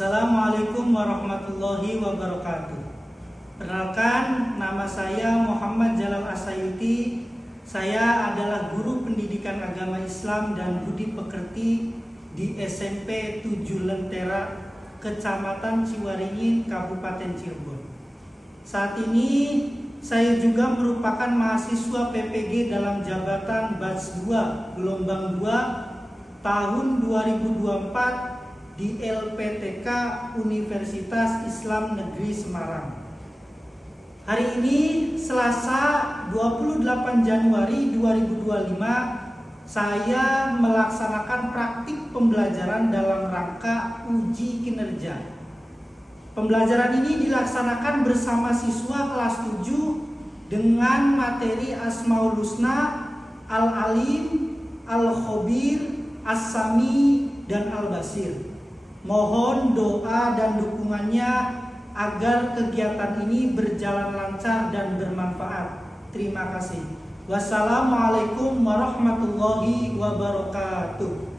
Assalamualaikum warahmatullahi wabarakatuh. Perkenalkan, nama saya Muhammad Jalal Asayuti. Saya adalah guru pendidikan agama Islam dan budi pekerti di SMP 7 Lentera, Kecamatan Ciwaringin, Kabupaten Cirebon. Saat ini saya juga merupakan mahasiswa PPG dalam jabatan Batch 2 Gelombang 2 tahun 2024 di LPTK Universitas Islam Negeri Semarang. Hari ini Selasa 28 Januari 2025 saya melaksanakan praktik pembelajaran dalam rangka uji kinerja. Pembelajaran ini dilaksanakan bersama siswa kelas 7 dengan materi Asmaul Husna, Al-Alim, Al-Khobir, As-Sami, dan Al-Basir. Mohon doa dan dukungannya agar kegiatan ini berjalan lancar dan bermanfaat. Terima kasih. Wassalamualaikum warahmatullahi wabarakatuh.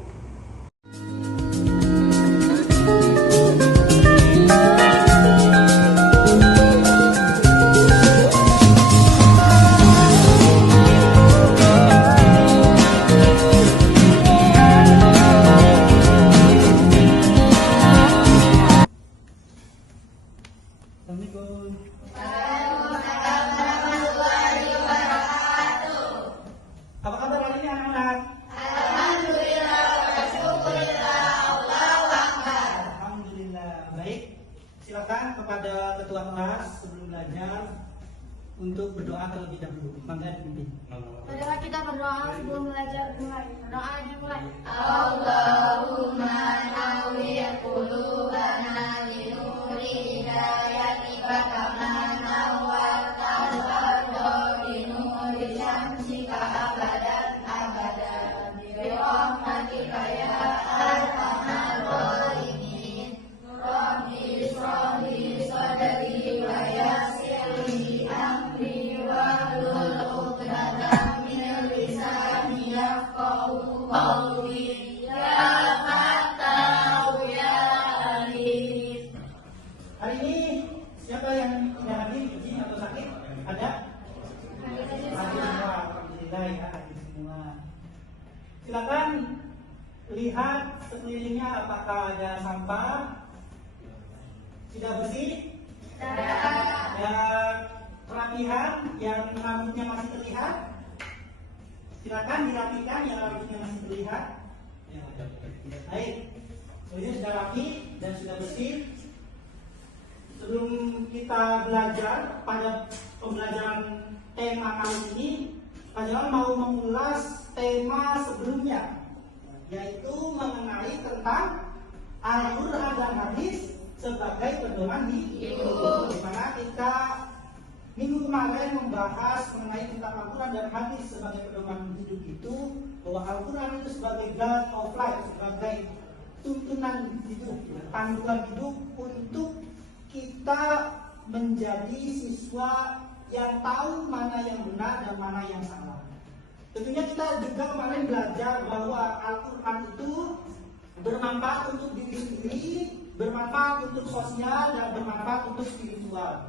Apa kabar hari ini anak-anak? Alhamdulillah, syukurillah, Allahu Akbar. Alhamdulillah. Baik, silakan kepada ketua kelas sebelum belajar untuk berdoa terlebih dahulu. Mangga dipimpin. Marilah kita berdoa sebelum belajar dimulai. Doa dimulai. Allahumma nawwir qulubana binuri hidayatika kama nawwartal arda binuri syamsika abadan abadan bi rahmatika ya arhamar rahimin. Rabbi ishrah li sadri wa yassir li amri wahlul 'uqdatam min lisani yafqahu qawli. Ya Fattah ya Alim. Hari ini siapa yang tidak hadir, izin atau sakit? Ada? Hadir semua. Alhamdulillah ya, hadir semua. Silakan lihat sekelilingnya apakah ada sampah, tidak bersih, ada kerapihan yang rambutnya masih terlihat. Silakan dirapikan yang rambutnya masih terlihat. Baik, ini sudah rapi dan sudah bersih. Sebelum kita belajar pada pembelajaran tema kali ini, Pak Jalan mau mengulas tema sebelumnya, yaitu mengenai tentang Al-Quran dan hadis sebagai pedoman hidup. Di mana kita minggu kemarin membahas mengenai tentang Al-Quran dan hadis sebagai pedoman hidup itu, bahwa Al-Quran itu sebagai guide of life, sebagai tuntunan hidup, panduan hidup untuk kita menjadi siswa yang tahu mana yang benar dan mana yang salah. Tentunya kita juga kemarin belajar bahwa Al-Quran itu bermanfaat untuk diri sendiri, bermanfaat untuk sosial, dan bermanfaat untuk spiritual.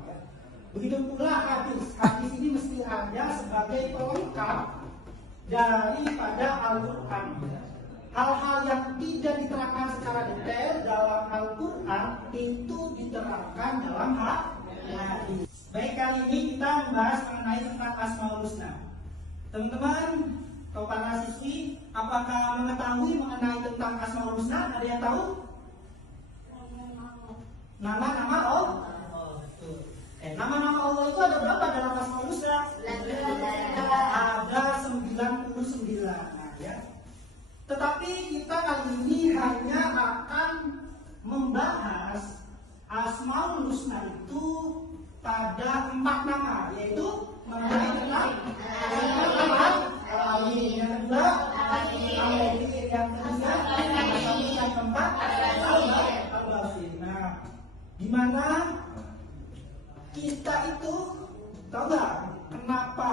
Begitu pula hadis. Hadis ini mesti ada sebagai pelengkap daripada Al-Quran. Hal-hal yang tidak diterangkan secara detail dalam Al-Quran itu diterangkan dalam hadis. Baik, kali ini kita membahas mengenai tentang Asmaul Husna. Teman-teman, atau para siswi, apakah mengetahui mengenai tentang Asmaul Husna? Ada yang tahu? Nama-nama Allah. Nama-nama Allah itu ada berapa dalam Asmaul Husna? Ada 99. Nah, ya. Tetapi kita kali ini hanya akan membahas Asmaul Husna itu pada 4 nama, yaitu mengenai tentang Al-Alim, yang kedua Al-Khobir, yang ketiga Al-Sami, yang keempat Al-Basir. Nah, di mana kita itu tahu nggak kenapa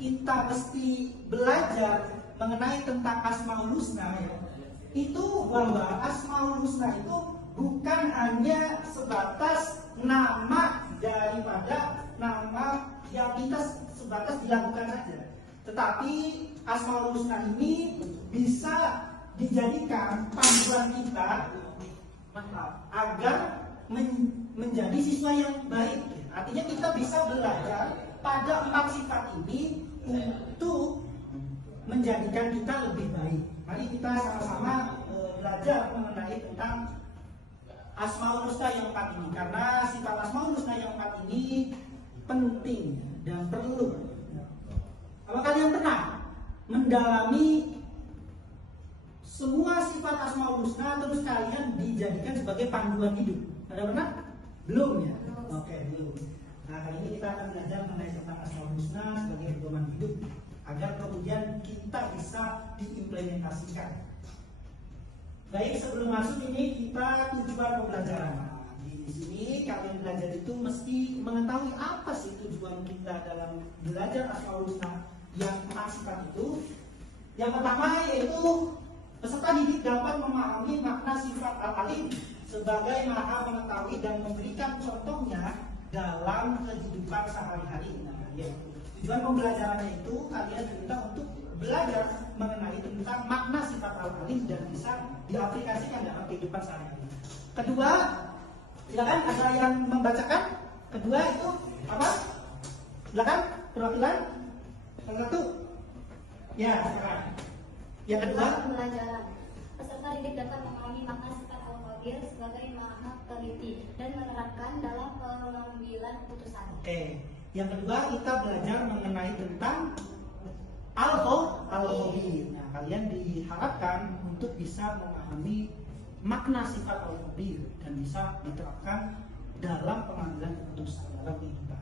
kita mesti belajar mengenai tentang Asmaul Husna ya? Itu bahwa Asmaul Husna itu bukan hanya sebatas nama daripada nama yang kita sebatas dilakukan saja, tetapi Asmaul Husna ini bisa dijadikan panduan kita agar menjadi siswa yang baik. Artinya kita bisa belajar pada 4 sifat ini untuk menjadikan kita lebih baik. Mari kita sama-sama belajar mengenai tentang Asmaul Husna yang 4 ini, karena sifat Asmaul Husna yang 4 ini penting dan perlu. Apa kalian pernah mendalami semua sifat Asmaul Husna terus kalian dijadikan sebagai panduan hidup? Ada pernah? Belum ya? Oke, belum. Nah, kali ini kita akan belajar mengenai tentang Asmaul Husna sebagai pedoman hidup agar kemudian kita bisa diimplementasikan. Baik, sebelum masuk ini kita tujuan pembelajaran. Di sini kalian belajar itu mesti mengetahui apa sih tujuan kita dalam belajar Asmaul Husna yang 4 sifat itu. Yang pertama yaitu peserta didik dapat memahami makna sifat Al-Alim sebagai maha mengetahui dan memberikan contohnya dalam kehidupan sehari-hari. Nah, ya. Tujuan pembelajarannya itu kalian diminta untuk belajar mengenai tentang makna sifat Al-Alim dan bisa diaplikasikan dalam kehidupan sehari-hari. Kedua, silakan ada yang membacakan. Kedua itu apa? Silakan perwakilan. Yang satu. Ya, silakan. Yang kedua, pembelajaran. Peserta didik dapat memahami makna sifat Al-Qadir sebagai maha teliti dan menerapkan dalam pengambilan keputusan. Oke. Yang kedua kita belajar mengenai tentang Al-Qadir. Nah, kalian diharapkan untuk bisa memahami makna sifat Al-Qadir dan bisa diterapkan dalam pengambilan keputusan dalam kehidupan.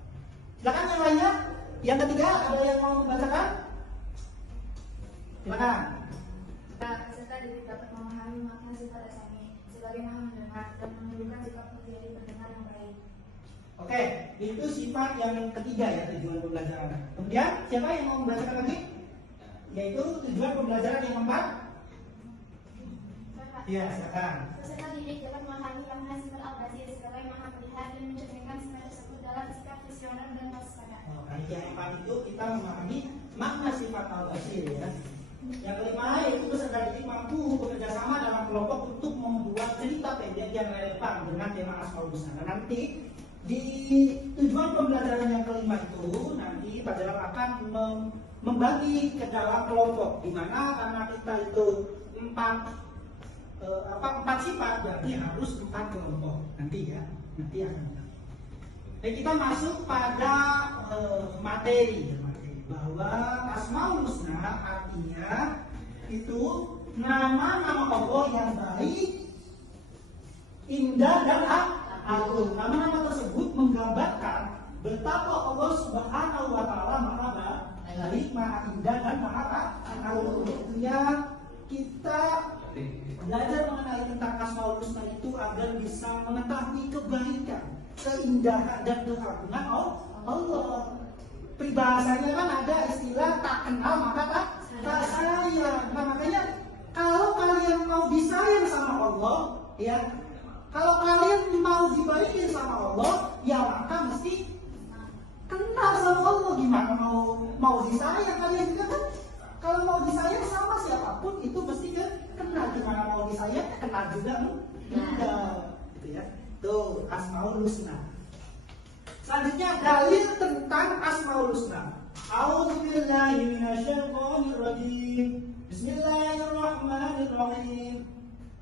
Silakan yang lainnya. Yang ketiga ada yang mau membacakan? Silakan. Peserta didik dapat memahami makna sifat As-Sami sebagai maha mendengar dan menunjukkan sikap menjadi pendengar yang baik. Oke, itu sifat yang ketiga ya, tujuan pembelajaran. Kemudian siapa yang mau membacakan lagi? Yaitu tujuan pembelajaran yang keempat. Iya, silakan. Peserta didik dapat memahami makna sifat Al-Basir sebagai maha melihat dan mencerminkan sifat tersebut dalam sikap visioner dan waspada. Yang keempat itu kita memahami makna sifat Al-Basir ya. Yang kelima yaitu peserta didik mampu bekerja sama dalam kelompok untuk membuat cerita pendek yang relevan dengan tema Asmaul Husna. Nah, nanti di tujuan pembelajaran yang kelima itu nanti pelajaran akan membagi ke dalam kelompok, di mana karena kita itu empat sifat berarti harus 4 kelompok nanti ya, nanti akan. Jadi kita masuk pada materi bahwa Asmaul Husna artinya itu nama-nama Allah yang baik, indah dan agung. Nama-nama tersebut menggambarkan betapa Allah Subhanahu wa taala maha baik, maha indah dan maha agung. Tentunya kita belajar mengenai tentang Asmaul Husna itu agar bisa mengetahui kebaikan, keindahan dan keagungan Allah. Peribahasanya kan ada istilah tak kenal maka tak sayang. Nah, makanya kalau kalian mau disayang sama Allah, ya, kalau kalian mau dibaikin sama Allah, ya maka mesti kenal sama Allah. Gimana mau disayang kalian juga kan? Kalau mau disayang sama siapapun itu mesti kenal. Gimana mau disayang kenal juga enggak, gitu ya. Tuh Asmaul Husna. Selanjutnya dalil tentang Asmaul Husna. A'udzubillahi minasyaitonirrajim. Bismillahirrahmanirrahim.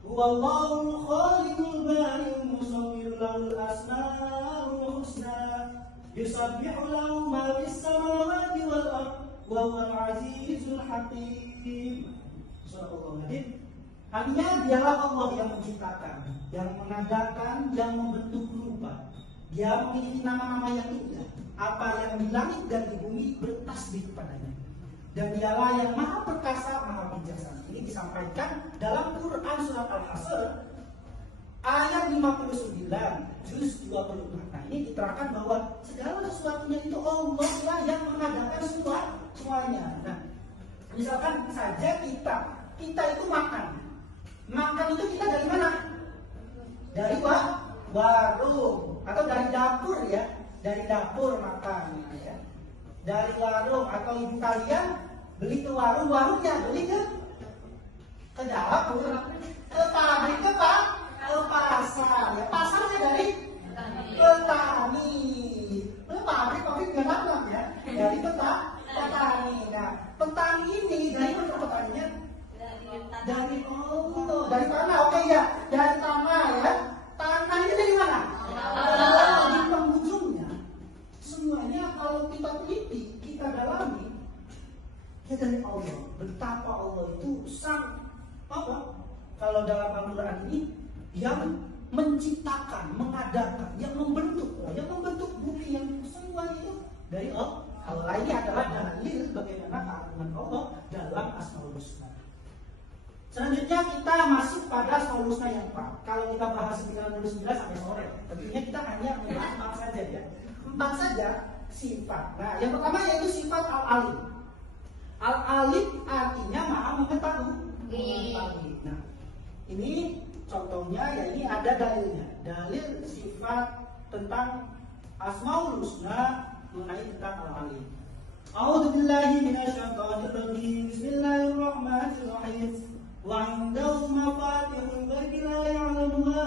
Huwallahul khaliqul bari'ul musawwir lahul asmaul husna. Yusabbihu lahu ma fis samawati wal ardh wa huwal azizul hakim. Subhanallah. Artinya dialah Allah yang menciptakan, yang mengadakan, yang membentuk rupa. Dia memiliki nama-nama yang indah. Apa yang di langit dan di bumi bertasbih kepadanya. Dan dialah yang maha perkasa, maha bijaksana. Ini disampaikan dalam Quran surat Al-Hasr ayat 59 juz 24. Nah, ini diterangkan bahwa segala sesuatunya itu Allah lah yang mengadakan semuanya. Nah, misalkan saja kita itu makan. Makan itu kita dari mana? dari warung atau dari dapur ya, dari dapur makan ya. Dari warung atau ibu kalian beli ke warung, warungnya beli ke dapur, ke pabrik, ke pasar ya. Pasarnya dari petani. Pabrik nggak dalam ya, dari petani. Nah, petani ini dari mana petaninya? Dari tanah. Oke ya, dari tanah ya. Tanahnya dari mana? Di penghujungnya. Semuanya kalau kita teliti, kita dalami, ya dari Allah. Betapa Allah itu kalau dalam Al-Quran ini yang menciptakan, mengadakan, yang membentuk bumi yang semuanya itu dari Allah. Allah ini adalah dalil bagaimana keagungan Allah dalam Asmaul Husna. Selanjutnya kita masuk pada Asmaul Husna yang 4. Kalau kita bahas 99 sampai sore, tentunya kita hanya membahas 4 saja ya. 4 saja sifat. Nah, yang pertama yaitu sifat Al-Alim. Al-Alim artinya Maha mengetahui. Nah, ini contohnya ya, ini ada dalilnya. Dalil sifat tentang Asmaul Husna mengenai tentang Al-Alim. A'udzu billahi minasyaitonir rajim. Bismillahirrahmanirrahim. Wa 'indahu mafatihul ghaibi la ya'lamuha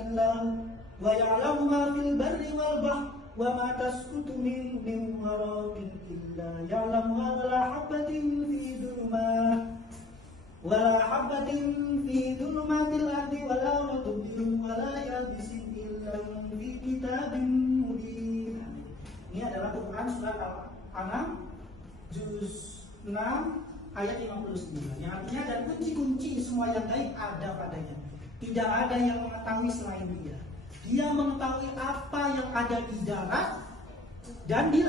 illa hu wa ya'lamu ma fil barri wal bahri wa ma tasqutu min waraqin illa ya'lamuha wa la habatin fi dhulumatil ardi wa la ratbin wa la yabisin illa fi kitabin mubin. Ini adalah Quran surat Al-An'am juz 6 ayat 59. Yang artinya dan kunci-kunci semua yang gaib ada padanya. Tidak ada yang mengetahui selain Dia. Dia mengetahui apa yang ada di darat dan di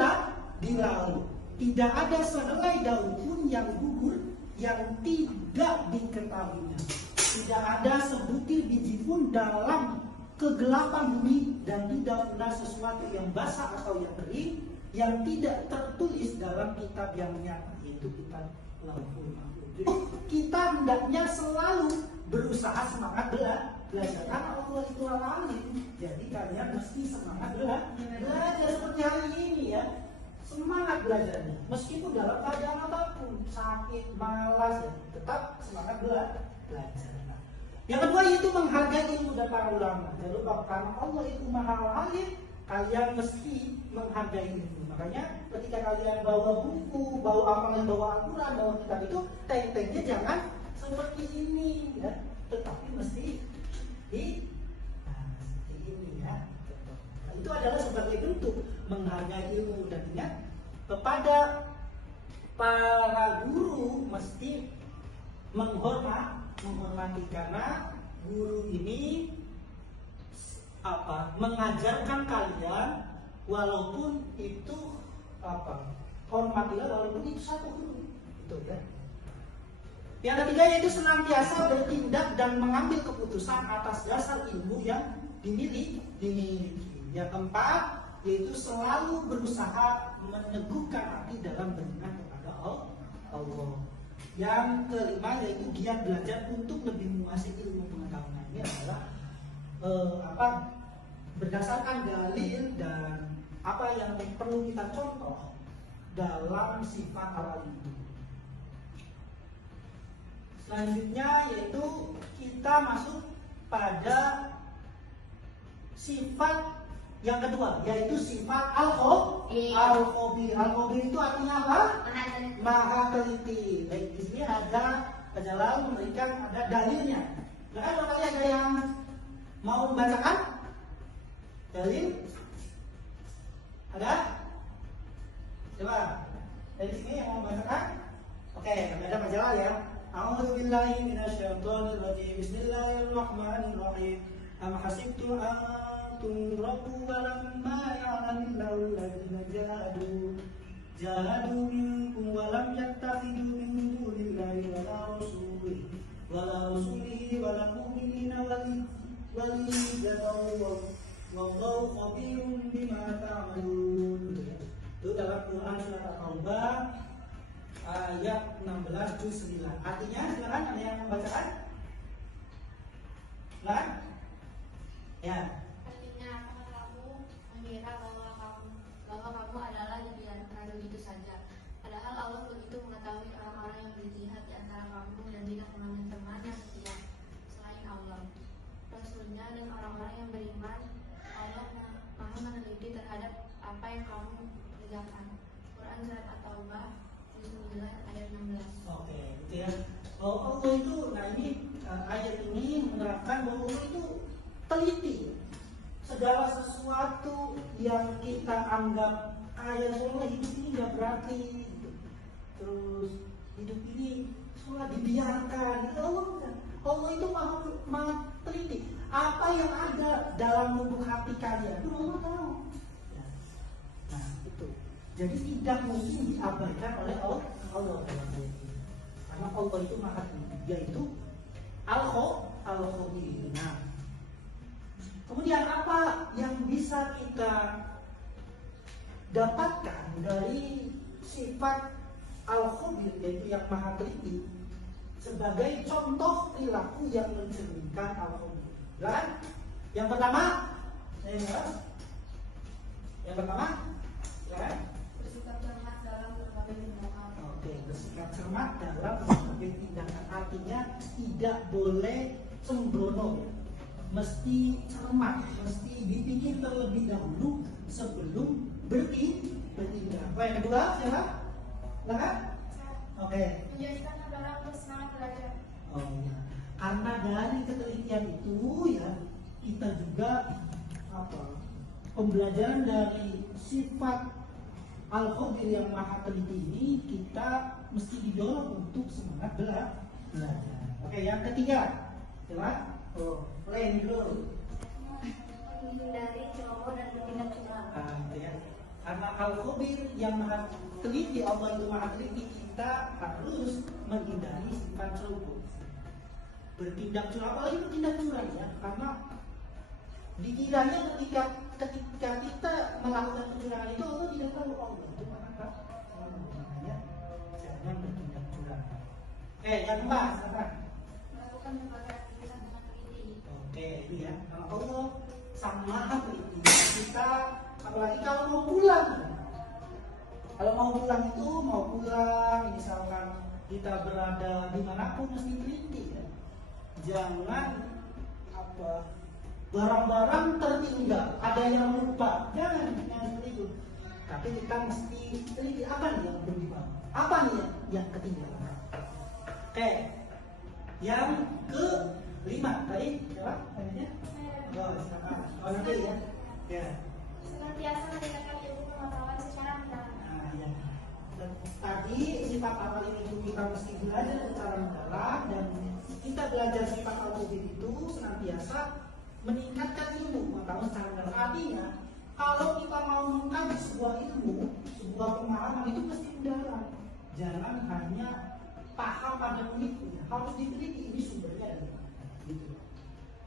laut. Tidak ada sehelai daun pun yang gugur yang tidak diketahuinya. Tidak ada sebutir biji pun dalam kegelapan bumi, dan tidak pernah sesuatu yang basah atau yang kering yang tidak tertulis dalam kitab yang nyata, yaitu kitab Lauhul Mahfuz. Jadi kita hendaknya selalu berusaha semangat belajar karena Allah itu Al-Alim. Jadi kalian mesti semangat belajar seperti hari ini ya. Semangat belajarnya, meskipun dalam keadaan apapun, sakit, malas, ya, tetap semangat belajar. Nah, yang kedua itu menghargai ilmu dan para ulama. Jangan lupa karena Allah itu Maha Alim, kalian mesti menghargai ilmu. Makanya ketika kalian bawa buku, bawa amalan, bawa Al-Quran, bawa kitab itu, teng-tengnya jangan seperti ini ya, tetapi mesti seperti ini ya. Nah, itu adalah sebagai bentuk menghargai ilmu, dan ingat kepada para guru mesti menghormati karena guru ini mengajarkan kalian walaupun itu hormatilah walaupun itu satu guru itu ya. Yang ketiga yaitu senantiasa bertindak dan mengambil keputusan atas dasar ilmu yang dimiliki. Yang keempat yaitu selalu berusaha meneguhkan hati dalam beriman kepada Allah. Yang kelima yaitu giat belajar untuk lebih menguasai ilmu pengetahuan. Ini adalah berdasarkan dalil dan apa yang perlu kita contoh dalam sifat Al-Alim itu. Selanjutnya yaitu kita masuk pada sifat yang kedua, yaitu sifat Al-Khabir. Al-Khabir itu artinya apa? Maha teliti. Baik, di sini ada Jalal memberikan ada dalilnya. Nah, barangkali ada yang mau membacakan dalil? Ada? Coba. Dari sini yang mau membacakan? Oke, ada Pak Jalal ya. A'udzu billahi minasyaitonir rajim. Bismillahirrahmanirrahim. Am hasibtum تُدْرَكُوا وَلَمَّا يَعْلَمِ اللَّهُ الَّذِينَ جَاهَدُوا مِنكُمْ وَلَمْ يَتَّخِذُوا مِن دُونِ اللَّهِ وَلَا رَسُولِهِ وَلَا الْمُؤْمِنِينَ وَلِيًّا وَاللَّهُ خَبِيرٌ بِمَا تَعْمَلُونَ. Itu dalam Quran surat At-Taubah ayat 16 juz 9. Artinya silakan ada yang membacakan? Silakan. Ya. Artinya apakah kamu mengira bahwa kamu adalah dibiarkan begitu saja? Padahal Allah begitu mengetahui orang-orang yang berjihad di antara kamu dan tidak mengambil teman yang setia selain Allah, Rasulnya dan orang-orang yang beriman. Allah maha meneliti terhadap apa yang kamu kerjakan. Quran surat At-Taubah 9 ayat 16. Oke, gitu ya. Allah itu, nah ini ayat ini menerangkan bahwa Allah itu teliti. Segala sesuatu yang kita anggap kayak seolah hidup ini nggak berarti, gitu. Terus hidup ini seolah dibiarkan. Gitu. Allah itu maha teliti. Apa yang ada dalam lubuk hati kalian itu Allah tahu. Ya. Nah itu. Jadi tidak mungkin diabaikan oleh Allah. Karena Allah itu maha teliti. Yaitu Al-Khabir. Nah, kemudian apa yang bisa kita dapatkan dari sifat Al-Khabir, yaitu yang maha teliti, sebagai contoh perilaku yang mencerminkan Al-Khabir? Kan? Yang pertama, kan? Bersikap cermat dalam berbagai tindakan. Oke, bersikap cermat dalam berbagai tindakan, artinya tidak boleh sembrono, mesti cermat, mesti dipikir terlebih dahulu sebelum bertindak. Yang kedua, siapa? Silakan. Oke. Menjadikan barang bersemangat belajar. Oh ya. Karena dari ketelitian itu ya kita juga pembelajaran dari sifat Al-Khabir yang maha teliti ini kita mesti didorong untuk semangat belajar. Oke, yang ketiga, coba play dulu. Menghindari ceroboh dan bertindak curang. Gitu ya. Karena Al-Khabir yang maha teliti, Allah itu maha teliti, kita harus menghindari sifat ceroboh, bertindak curang, apalagi bertindak curang ya, karena dikiranya ketika kita melakukan kecurangan itu Allah tidak tahu. Allah itu maka makanya jangan bertindak curang. Yang keempat, silakan. Melakukan berbagai aktivitas dengan teliti. Oke, ini ya, kalau Allah sang maha teliti, kita apalagi kalau mau pulang. Kalau mau pulang misalkan kita berada dimanapun mesti teliti ya. Jangan barang-barang tertinggal, ada yang lupa, jangan itu. Tapi kita mesti teliti apa nih yang berubah, apa nih yang ketinggalan. Oke, yang kelima tadi siapa? Namanya? Silakan. Nanti ya. Ya. Senantiasa mendengarkan ilmu pengetahuan secara mendalam. Nah, ya. Dan tadi sifat awal ini kita mesti belajar secara mendalam, dan kita belajar sifat Al-Khabir itu senantiasa meningkatkan ilmu pengetahuan secara mendalam. Artinya, kalau kita mau mengkaji sebuah ilmu, sebuah pemahaman itu mesti mendalam. Jangan hanya paham pada uniknya, harus diteliti ini sumbernya dari mana. Gitu.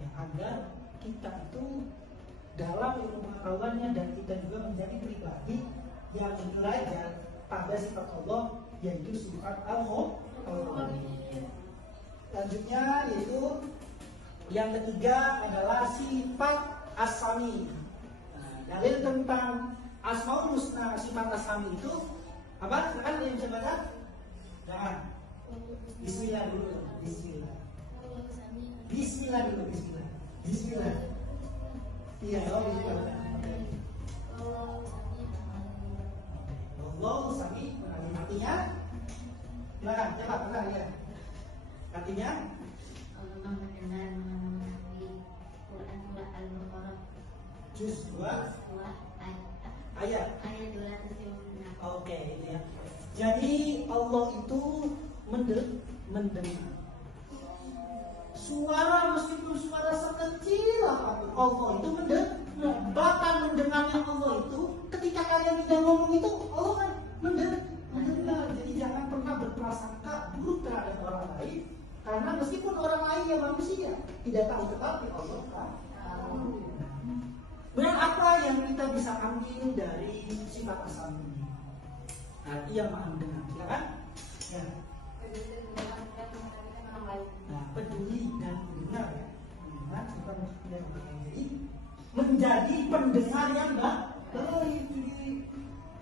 Ya, agar kita itu dalam ilmu pengetahuannya dan kita juga menjadi pribadi yang belajar pada sifat Allah, yaitu sifat Al-Khabir. Selanjutnya yaitu yang ketiga adalah sifat As-Sami. Dalil tentang Asmaul Husna, sifat As-Sami itu apa? Silakan yang bisa baca. Jangan. Bismillah dulu. Bismillah. Bismillah dulu. Bismillah. Bismillah. Iya, bismillah. Allah Sami mengalami, artinya silakan, cepat ya. Artinya Allah mendengar mengetahui Quran surat Al-Baqarah juz 2 ayat 256. Oke, itu ya. Jadi Allah itu mendengar suara, meskipun suara sekecil apapun, Allah itu mendengar. Bahkan mendengarnya Allah itu ketika kalian tidak ngomong itu Allah kan mendengar. Jadi jangan pernah berprasangka buruk terhadap orang lain, karena meskipun orang lain yang manusia tidak tahu, tetapi Allah tahu. Benar, apa yang kita bisa ambil dari sifat As-Sami ini? Arti yang maha mendengar, silakan. Ya. Nah, peduli dan mendengar ya. Tuhan, bukan tidak bermain. Jadi menjadi pendengar yang baik.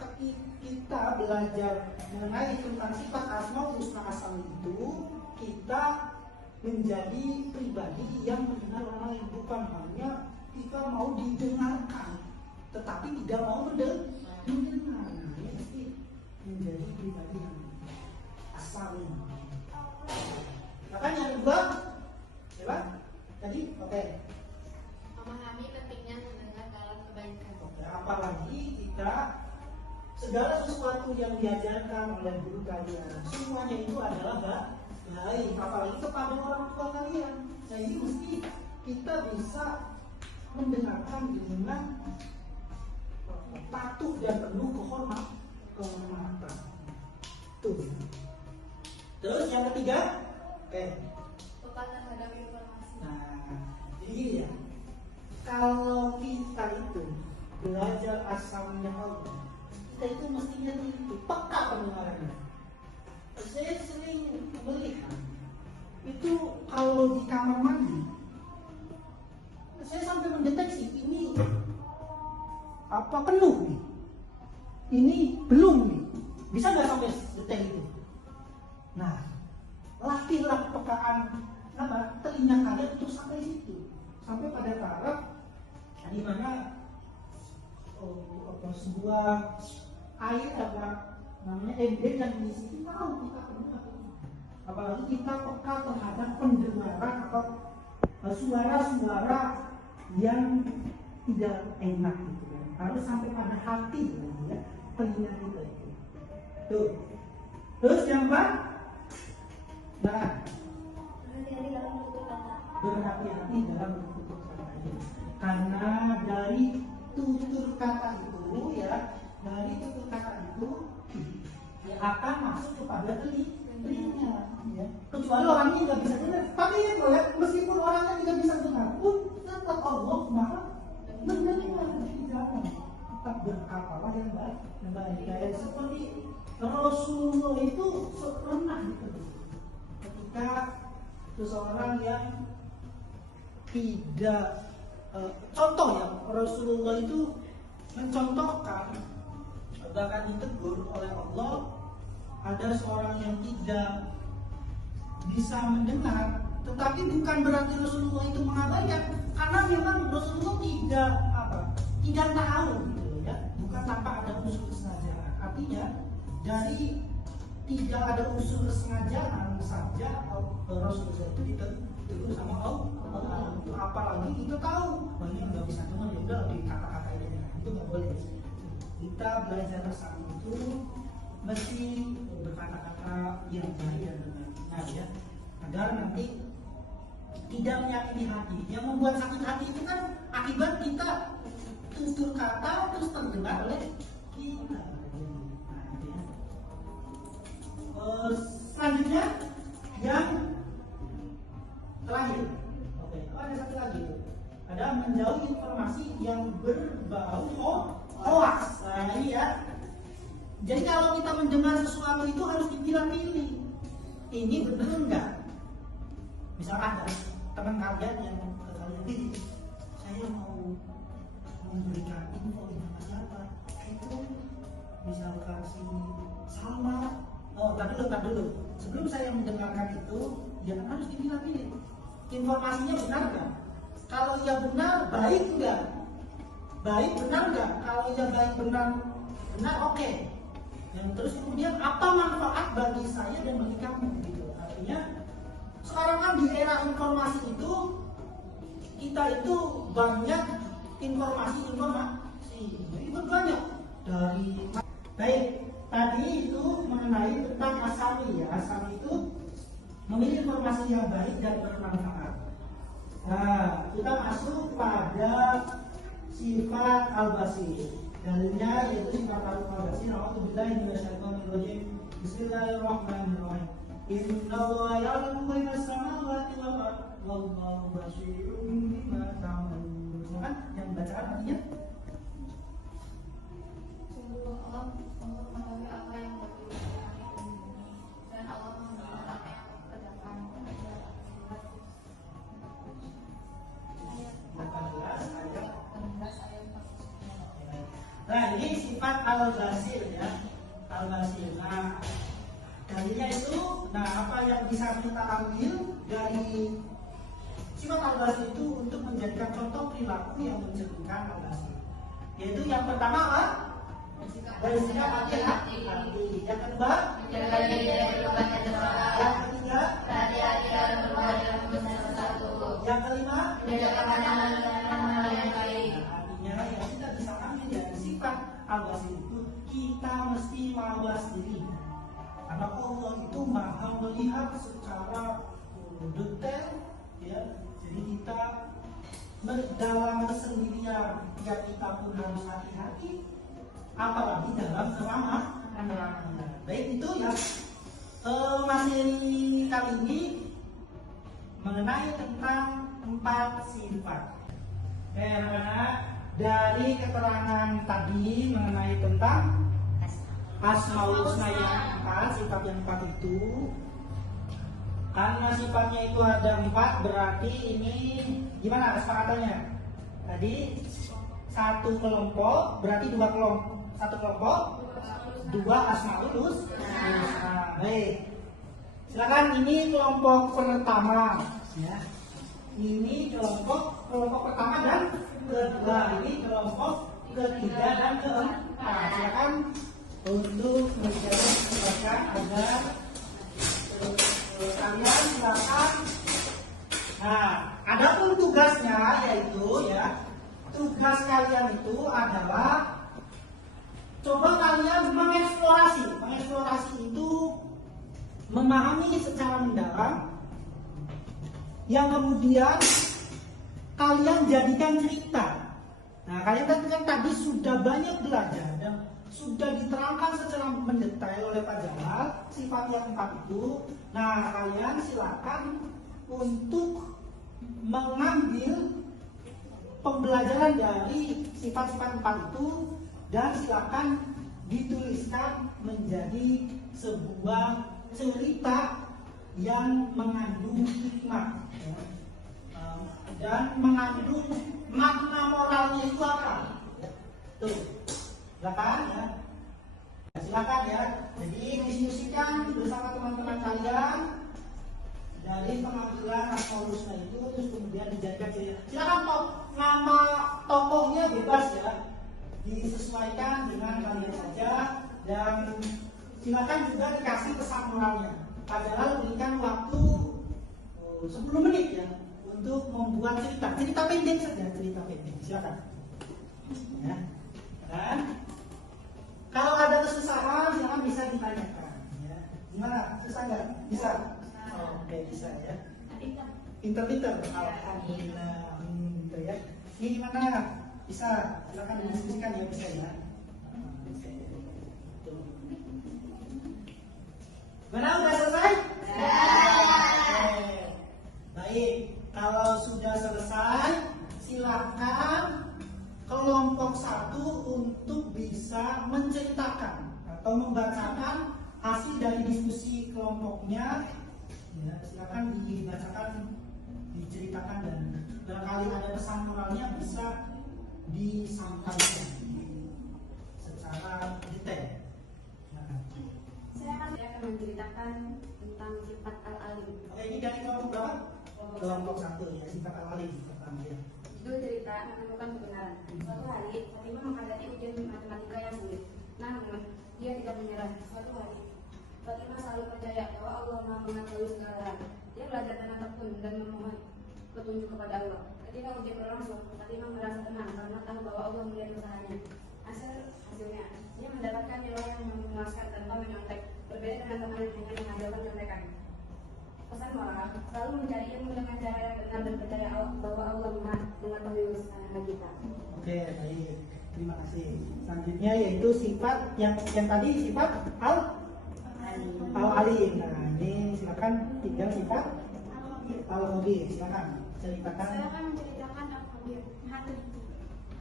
Jadi kita belajar mengenai tentang sifat Asmaul Husna Asam itu, kita menjadi pribadi yang mendengar orang lain, bukan hanya kita mau didengarkan, tetapi tidak mau mendengar. Jadi menjadi pribadi yang asal. Makanya yang kedua, ya tadi, oke. Memahami pentingnya mendengar dalam kebaikan. Oke, apalagi kita segala sesuatu yang diajarkan oleh guru kalian, semuanya itu adalah baik, apalagi kepada orang tua kalian. Nah ini mesti kita bisa mendengarkan dengan patuh dan penuh kehormatan. Tuh. Terus yang ketiga, Tepat terhadap informasi. nah, jadi ya, kalau kita itu belajar asamnya Allah, kita itu mestinya itu peka pendengarannya. Saya sering melihat itu kalau di kamar mandi, saya sampai mendeteksi ini apa penuh nih, ini belum nih, bisa nggak sampai detail itu. Nah, latihlah kepekaan telinga kalian untuk sampai situ, sampai pada taraf di mana sebuah air namanya ember yang di situ tahu kita pernah. Apalagi kita peka terhadap pendengaran atau suara-suara yang tidak enak gitu kan. Harus sampai pada hati ya, telinga kita itu. Tuh. Terus yang apa? Nah, Berhati-hati dalam menutur kata. berhati-hati dalam menutur kata. Karena dari tutur kata itu ya, ya akan masuk kepada telinga ya. Kecuali orangnya nggak bisa dengar. Tapi ya, meskipun orangnya tidak bisa dengar pun tetap Allah Maha mendengar. Jangan tetap berkatalah yang baik. Kayak seperti Rasulullah itu pernah gitu. Ketika seseorang yang tidak contoh ya, Rasulullah itu mencontohkan, bahkan ditegur oleh Allah, ada seorang yang tidak bisa mendengar, tetapi bukan berarti Rasulullah itu mengabaikan, karena memang Rasulullah tidak tahu gitu ya, bukan tanpa ada unsur kesengajaan. Artinya dari tidak ada unsur kesengajaan saja Rasulullah itu ditegur sama Allah. Apalagi kita tahu banyak nggak bisa dengar, ya udah di kata-kata ini itu nggak boleh. Kita belajar bersama itu mesti berkata-kata yang baik dan benar ya, agar nanti tidak menyakiti hati. Yang membuat sakit hati itu kan akibat kita tutur kata terus terdengar oleh kita. Selanjutnya yang terakhir, oke, ada satu lagi, ada menjauhi informasi yang berbau hoax. Nah ini ya. Jadi kalau kita mendengar sesuatu itu harus dipilah-pilih. Ini benar enggak? Misal ada teman kalian yang ke kalian, saya mau memberikan info apa? Itu misalkan si Salma. Oh, tadi dulu. Sebelum saya mendengarkan itu, jangan harus dipilah-pilih. Informasinya benar enggak? Kalau ia benar, baik enggak? Baik benar enggak? Kalau ia baik benar oke. Yang terus kemudian apa manfaat bagi saya dan bagi kamu gitu. Artinya sekarang kan di era informasi itu kita itu banyak informasi itu banyak dari baik tadi itu mengenai tentang asami ya. Asami itu memilih informasi yang baik dan bermanfaat. Nah, kita masuk pada sifat al-basir. Dalilnya yaitu sifat al-basir. A'udzubillahi minasyaitonir rajim. Bismillahirrahmanirrahim. Innallaha ya'lamu ghaiba samawati wal ardi wallahu basirun bima ta'malun. Kan yang bacaan artinya Sungguh Allah mengetahui apa yang berlaku dan Allah mengetahui apa yang terdepan. Nah, ini sifat al-ghasil ya. Al-ghasil. Nah, dalilnya itu, nah apa yang bisa kita ambil dari sifat al-ghasil itu untuk menjadikan contoh perilaku yang mencerminkan al-ghasil. Yaitu yang pertama apa? Bersikap hati-hati. Yang kedua, menjaga diri dari berbuat yang tercela. yang ketiga, Hati-hati dalam berbuat yang sesuatu. yang kelima, Menjaga pandangan dan hal yang baik. Nah, artinya yang kita bisa ambil dari sifat al-ghasil itu, kita mesti mawas diri. Karena Allah itu maha melihat secara detail, ya. Jadi kita dalam kesendirian, ya kita pun harus hati-hati. Apalagi dalam keramaian. Baik, itu ya materi kali ini mengenai tentang 4 sifat. Oke, anak-anak, dari keterangan tadi mengenai tentang Asmaul Husna yang 4, sifat yang 4 itu, karena sifatnya itu ada 4, berarti ini gimana kesepakatannya? Tadi satu kelompok berarti 2 kelompok. Satu kelompok 2 Asmaul Husna. Baik. Silakan, ini kelompok pertama ya. Ini kelompok pertama dan kedua. Ini kelompok ketiga dan keempat. Silakan untuk menjelaskan agar kalian silakan. Nah, adapun tugasnya yaitu ya, tugas kalian itu adalah coba kalian mengeksplorasi itu memahami secara mendalam, yang kemudian kalian jadikan cerita. Nah, kalian kan tadi sudah banyak belajar dan sudah diterangkan secara mendetail oleh Pak Jamal sifat yang 4 itu. Nah, kalian silakan untuk mengambil pembelajaran dari sifat-sifat 4 itu dan silakan dituliskan menjadi sebuah cerita yang mengandung hikmah dan mengandung makna moralnya itu apa? Tuh, silakan ya. Silakan ya. Jadi diskusikan bersama teman-teman kalian dari pengambilan Asmaul Husna itu, terus kemudian dijadikan cerita. Silakan nama tokohnya bebas ya, disesuaikan dengan kalian saja, dan silakan juga dikasih pesan moralnya. Padahal berikan waktu 10 menit ya untuk membuat cerita pendek saja, cerita pendek. Silakan. Ya. Dan kalau ada kesusahan, silakan bisa ditanyakan. Ya. Gimana? Susah nggak? Bisa. Oke, bisa ya. Pinter-pinter. Alhamdulillah. Gitu ya. Ini gimana? Bisa, silakan didiskusikan ya, bisa ya. Mana udah selesai? Baik, kalau sudah selesai, silakan kelompok 1 untuk bisa menceritakan atau membacakan hasil dari diskusi kelompoknya. Ya, silakan dibacakan, diceritakan, dan barangkali ada pesan moralnya bisa disampaikan secara detail. Saya akan menceritakan tentang sifat al-alim. Oke, ini dari kelompok berapa? Kelompok 1 ya, sifat al-alim pertama ya. Itu cerita menemukan kebenaran. Suatu hari, Fatimah menghadapi ujian matematika yang sulit. Namun, dia tidak menyerah. Suatu hari, Fatimah selalu percaya bahwa Allah Maha mengetahui segala hal. Dia belajar dengan tekun dan memohon petunjuk kepada Allah. Ketika ujian berlangsung, Fatimah merasa tenang karena tahu bahwa Allah melihat usahanya. Hasilnya, dia mendapatkan nilai yang memuaskan tanpa menyontek. Berbeda dengan teman yang hanya mengandalkan contekan. Pesan moral, selalu mencari ilmu dengan cara yang benar dan percaya bahwa Allah Maha mengetahui usaha kita. Oke, baik. Terima kasih. Selanjutnya yaitu sifat yang tadi sifat al-alim. Nah, ini silakan tinggal sifat al-khabir. Silakan ceritakan. Saya akan menceritakan al-khabir.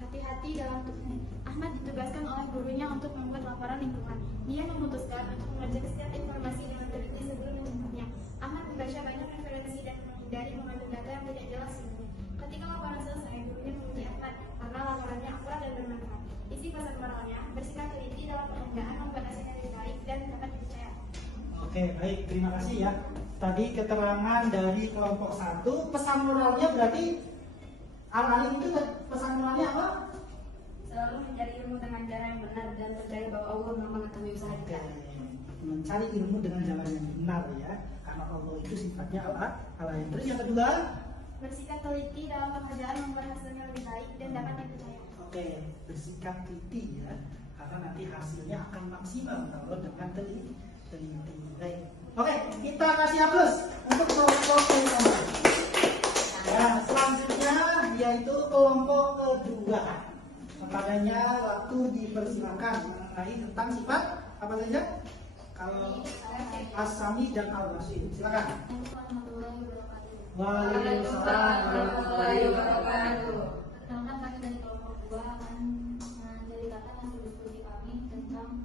Hati-hati dalam tugasnya. Ahmad ditugaskan oleh gurunya untuk membuat laporan lingkungan. Dia memutuskan untuk mengecek setiap informasi dengan teliti sebelum menyebutnya. Ahmad membaca banyak referensi dan menghindari mengambil data yang tidak jelas sebelumnya. Ketika laporan selesai, gurunya memuji Ahmad karena laporannya akurat dan bermanfaat. Isi pesan moralnya, Oke, baik, terima kasih ya. Tadi keterangan dari kelompok 1, pesan moralnya berarti Al-Alim itu pesan moralnya apa? Selalu mencari ilmu dengan cara yang benar dan percaya bahwa Allah Maha mengetahui usaha Oke, kita. mencari ilmu dengan jalan yang benar ya, karena Allah itu sifatnya Al-Alim. Terus yang kedua, Bersikap teliti dalam pekerjaan membuat hasilnya lebih baik dan dapat dipercaya. oke, bersikap teliti ya, karena nanti hasilnya akan maksimal kalau dengan teliti. Baik. Oke, kita kasih aplaus untuk kelompok pertama. Ya, selanjutnya yaitu kelompok kedua. Kepadanya waktu dipersilakan mengenai tentang sifat apa saja? Kalau As-Sami dan Al-Basir, silakan. Waalaikumsalam warahmatullahi wabarakatuh. Perkenalkan kami dari kelompok 2 akan menceritakan hasil diskusi kami tentang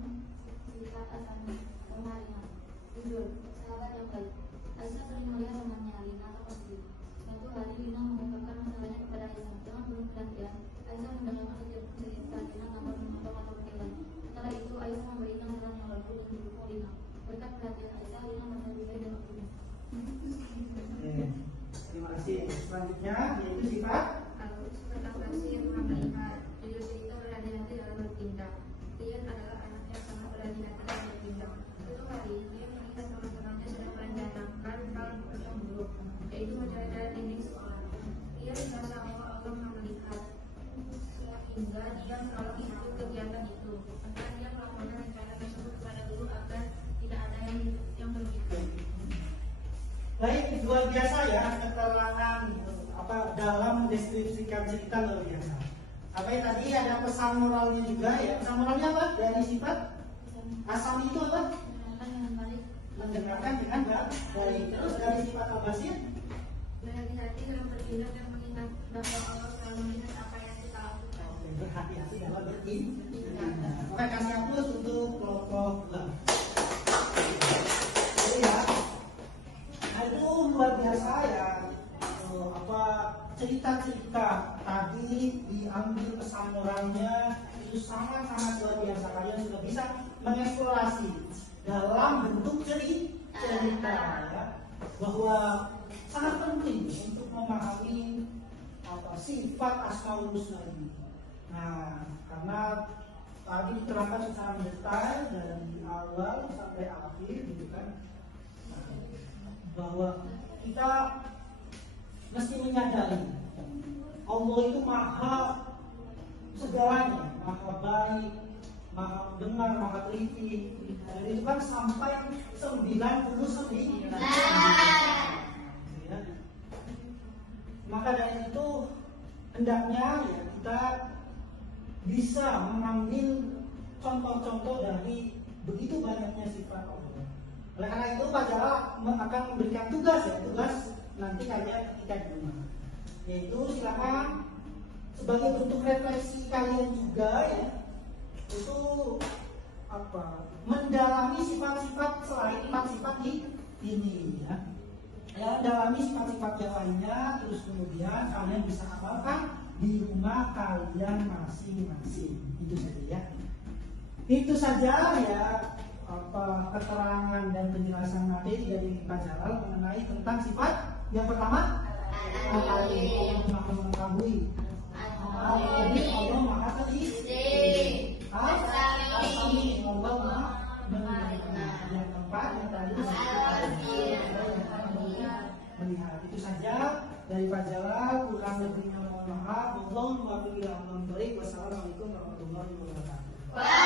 sifat As-Sami kemarin. Judul, sahabat yang baik. Aisyah sering melihat temannya Alina atau Fadli. Suatu hari Lina mengungkapkan masalahnya kepada Aisyah. Dengan penuh perhatian, Aisyah mendengarkan setiap cerita Lina tanpa memotong atau menilai. Setelah itu, Aisyah memberikan saran yang bagus dan mendukung Lina. Berkat perhatian Aisyah, Lina merasa lebih baik dan optimis. Terima kasih. Selanjutnya yaitu sifat Al-Basir melihat. Judul cerita berhati-hati dalam bertindak. Rian adalah anak yang sangat berhati-hati dalam bertindak. Suatu hari, dia melihat teman-temannya sedang merencanakan hal yang buruk, yaitu mencoret-coret dinding sekolah. Dia merasa Allah melihat, sehingga dia menolak ikut kegiatan itu. Bahkan dia melaporkan rencana tersebut kepada guru agar tidak ada yang merugikan. baik, luar biasa ya keterangan dalam mendeskripsikan cerita luar biasa. Apa yang tadi ada pesan moralnya juga ya. Pesan moralnya apa? Dari sifat Asam itu apa? Mendengarkan dengan baik. Terus dari sifat Al-Basir, Berhati-hati dalam bertindak dan mengingat bahwa Allah selalu melihat apa yang kita lakukan. berhati-hati dalam bertindak. Maka kasih aplaus untuk kelompok 2. Jadi ya, itu luar biasa ya. Cerita-cerita tadi diambil pesan moralnya itu sangat-sangat luar biasa. Kalian sudah bisa mengeksplorasi dalam bentuk cerita ya, bahwa sangat penting untuk memahami sifat Asmaul Husna ini. Nah, karena tadi diterangkan secara mendetail dari awal sampai akhir gitu kan, bahwa kita mesti menyadari Allah itu maha segalanya, maha baik, maha mendengar, maha teliti. Dan itu kan sampai 99. Ya. Maka dari itu hendaknya ya kita bisa mengambil contoh-contoh dari begitu banyaknya sifat Allah. Oleh karena itu Pak Jala akan memberikan tugas nanti kalian ketika di rumah, yaitu silakan sebagai bentuk refleksi kalian juga ya, itu mendalami sifat-sifat selain 4 sifat ini ya. Dalami sifat-sifat yang lainnya, terus kemudian kalian bisa amalkan di rumah kalian masing-masing. Itu saja ya. Itu saja ya keterangan dan penjelasan materi dari Pak Jalal mengenai tentang sifat yang pertama, Allah Maha mengetahui. Allah Maha teliti. As-Sami, Allah Maha mendengar. Yang keempat yang tadi melihat. Itu saja dari Pak Jalal. Kurang lebihnya mohon maaf. Wassalamualaikum warahmatullahi wabarakatuh.